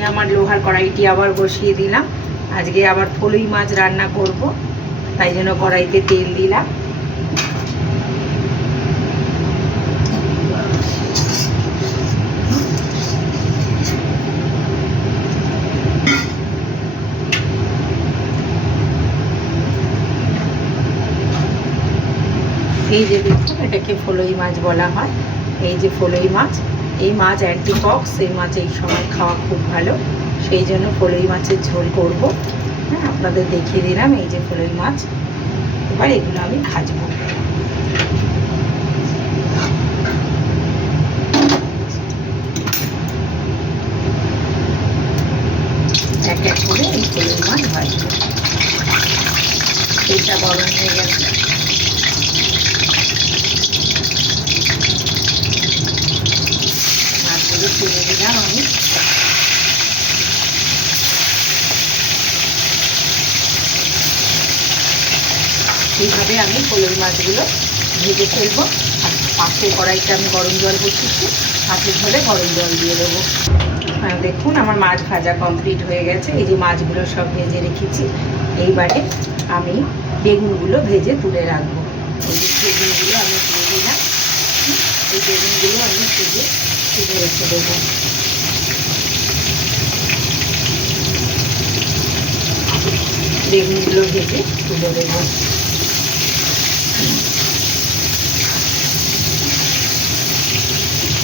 আমি আমার লোহার কড়াইটি আবার বসিয়ে দিলাম। আজকে আবার ফলুই মাছ রান্না করব, তাই জন্য কড়াইতে তেল দিলাম। এই যে দেখুন, এটাকে ফলই মাছ বলা হয়। এই যে ফলই মাছ এই মাছ অ্যান্টিপক্স এই মাছ এই সময় খাওয়া খুব ভালো। সেই জন্য ফলই মাছের ঝোল করব। হ্যাঁ আপনাদের দেখিয়ে দিলাম এই যে ফলই মাছ। এবার এগুলো আমি ভাজবো। এক এক করে এই ফলই মাছ ভাজবো। তেলটা গরম হয়ে গেছে। তুলে দিলাম আমি এইভাবে আমি কলই মাছগুলো ভেজে ফেলব। আর পাশে কড়াইতে আমি গরম জল বসিয়েছি। পাশের ঝোলে গরম জল দিয়ে দেবো। দেখুন, আমার মাছ ভাজা কমপ্লিট হয়ে গেছে। এই যে মাছগুলো সব ভেজে রেখেছি। এইবারে আমি বেগুনগুলো ভেজে তুলে রাখব। এই বেগুনগুলো আমি তুলে দিলাম এই বেগুনগুলো আমি ভেজে তুলে রেখে দেবো। বেগুনগুলো ভেজে তুলে দেবো।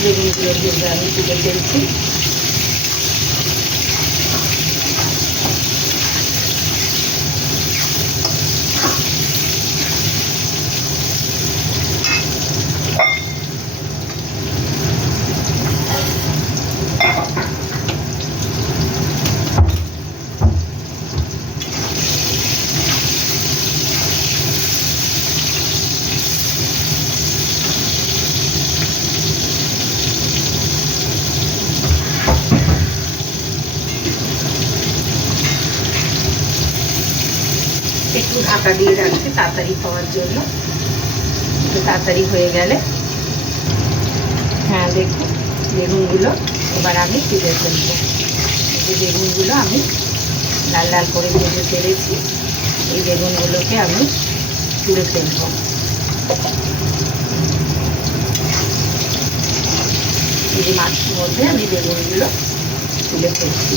বেগুনগুলো ভেজে আমি তুলে ফেলছি একটু ঢাকা দিয়ে রাখছি, তাড়াতাড়ি হওয়ার জন্য। তাড়াতাড়ি হয়ে গেলে। হ্যাঁ দেখুন বেগুনগুলো এবার আমি তুলে ফেলব। এই যে বেগুনগুলো আমি লাল লাল করে ভেজে ফেলেছি, এই বেগুনগুলোকে আমি তুলে ফেলব। এই যে মাছের মধ্যে আমি বেগুনগুলো তুলে ফেলছি।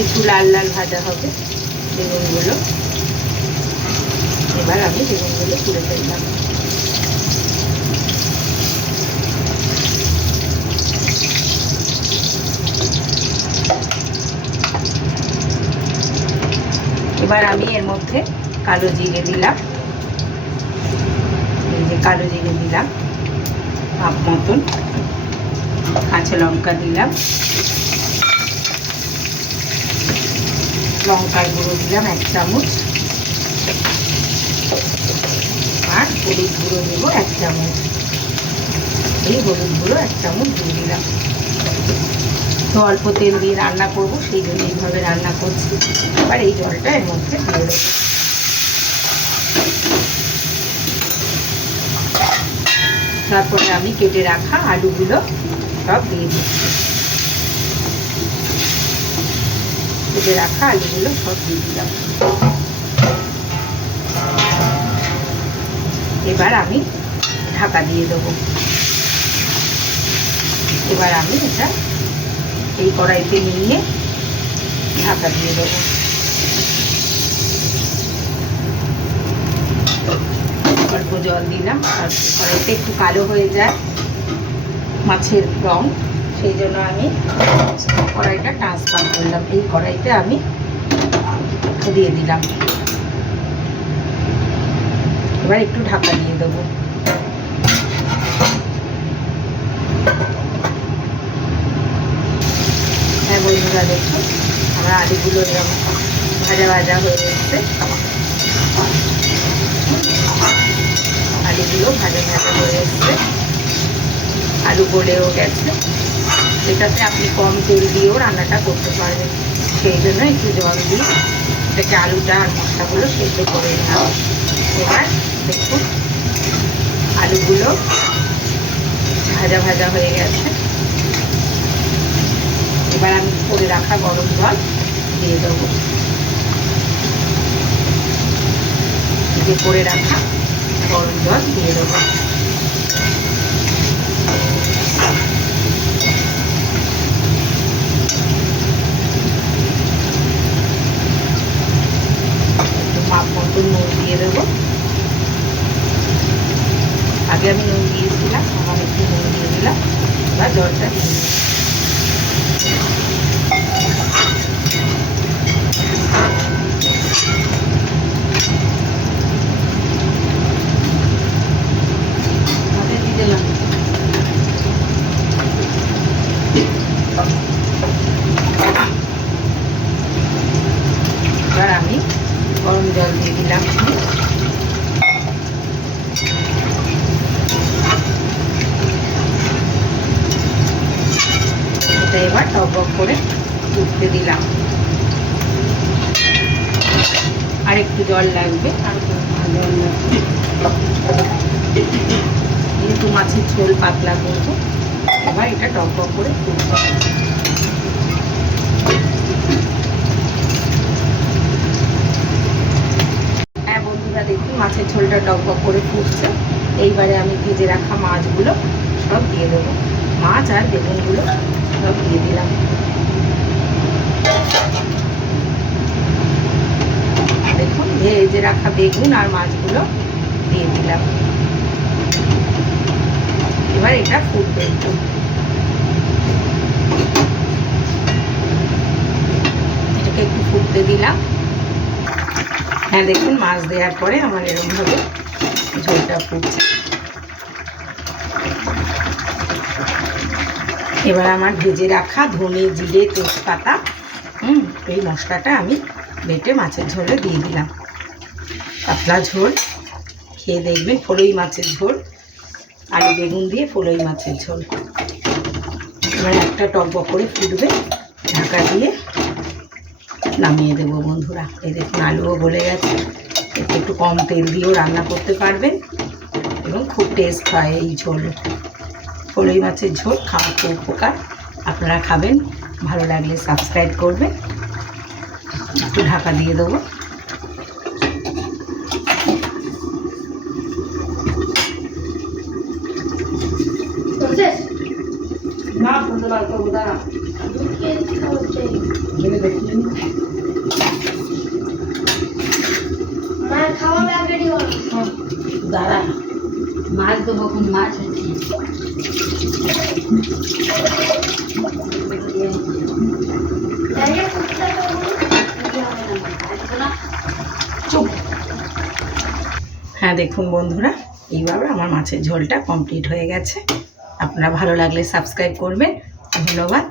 একটু লাল লাল ভাজা হবে, বেগুনগুলো। এবার আমি বেগুনগুলো তুলে ফেললাম। এবার আমি এর মধ্যে কালো জিরে দিলাম। এই যে কালো জিরে দিলাম হাফ মতন। কাঁচা লঙ্কা দিলাম। লঙ্কার গুঁড়ো দিলাম, এক চামচ। আর হলুদ গুঁড়ো দেবো এক চামচ। এই হলুদ গুঁড়ো এক চামচ দিয়ে দিলাম। তো অল্প তেল দিয়ে রান্না করব, সেই জন্য এইভাবে রান্না করছি। এবার এই জলটা এর মধ্যে দিয়ে দেবো। তারপরে আমি কেটে রাখা আলুগুলো সব দিয়ে দিচ্ছি। কেটে রাখা আলুগুলো সব দিয়ে দিলাম। এবার আমি ঢাকা দিয়ে দেবো। এবার আমি এটা এই কড়াইতে নিয়ে ঢাকা দিয়ে দেবো। অল্প জল দিলাম, আর কড়াইতে একটু কালো হয়ে যায়। মাছের রং সেই জন্য আমি কড়াইটা ট্রান্সফার করলাম। এই কড়াইতে আমি দিয়ে দিলাম। এবার একটু ঢাকা দিয়ে দেবো। হ্যাঁ বন্ধুরা দেখুন আমার আলুগুলো এরকম ভাজা ভাজা হয়ে এসছে আলুগুলো ভাজা ভাজা হয়ে এসছে আলু গলেও গেছে। এটাতে আপনি কম তেল দিয়েও রান্নাটা করতে পারবেন। সেই জন্য একটু জল দিয়ে এটাকে আলুটা আর মশলাগুলো সেদ্ধ করে নিলাম। এবার দেখুন, আলুগুলো ভাজা ভাজা হয়ে গেছে। এবার আমি করে রাখা গরম জল দিয়ে দেবো। যে করে রাখা গরম জল দিয়ে দেবো একটু মাপ মতো নুন দিয়ে দেবো আগে আমি নুন দিয়েছিলাম আমার একটু নুন দিয়ে দিলাম। এবার জলটা দিয়ে দিলাম হাতে দিয়ে দিলাম এবার আমি গরম জল দিয়ে দিলাম এটা এবার টক করে উঠতে দিলাম। আর একটু জল লাগবে। যেহেতু মাছের ঝোল পাতলা করব, এবার এটা টক করে ফুটবে হ্যাঁ বন্ধুরা, দেখুন মাছের ঝোলটা টক বক করে ফুটছে। এইবারে আমি ভেজে রাখা মাছগুলো সব দিয়ে দেবো। মাছ আর বেগুনগুলো সব দিয়ে দিলাম। দেখুন, ভেজে রাখা বেগুন আর মাছগুলো দিয়ে দিলাম। এবার এটা ফুটবে একটু এটাকে একটু ফুটতে দিলাম। হ্যাঁ দেখুন, মাছ দেওয়ার পরে আমার এরকমভাবে ঝোলটা ফুটছে। এবার আমার ভেজে রাখা ধনে জিরে তেজপাতা, হুম, এই মশলাটা আমি বেটে মাছের ঝোলে দিয়ে দিলাম। পাতলা ঝোল, খেয়ে দেখবেন ফলই মাছের ঝোল, আলু বেগুন দিয়ে ফলই মাছের ঝোল। এবার একটা টক করে ফুটবে, ঢাকা দিয়ে নামিয়ে দেবো বন্ধুরা। এই দেখুন, আলুও গলে গেছে। একটু কম তেল দিয়েও রান্না করতে পারবেন এবং খুব টেস্ট হয় এই ঝোল। ফলই মাছের ঝোল খাওয়া খুব উপকার আপনারা খাবেন। ভালো লাগলে সাবস্ক্রাইব করবেন। একটু ঢাকা দিয়ে দেবো। দেবো কোন মাছ চুপ হ্যাঁ দেখুন বন্ধুরা, এইভাবে আমার মাছের ঝোলটা কমপ্লিট হয়ে গেছে। আপনারা ভালো লাগলে সাবস্ক্রাইব করবেন। ধন্যবাদ।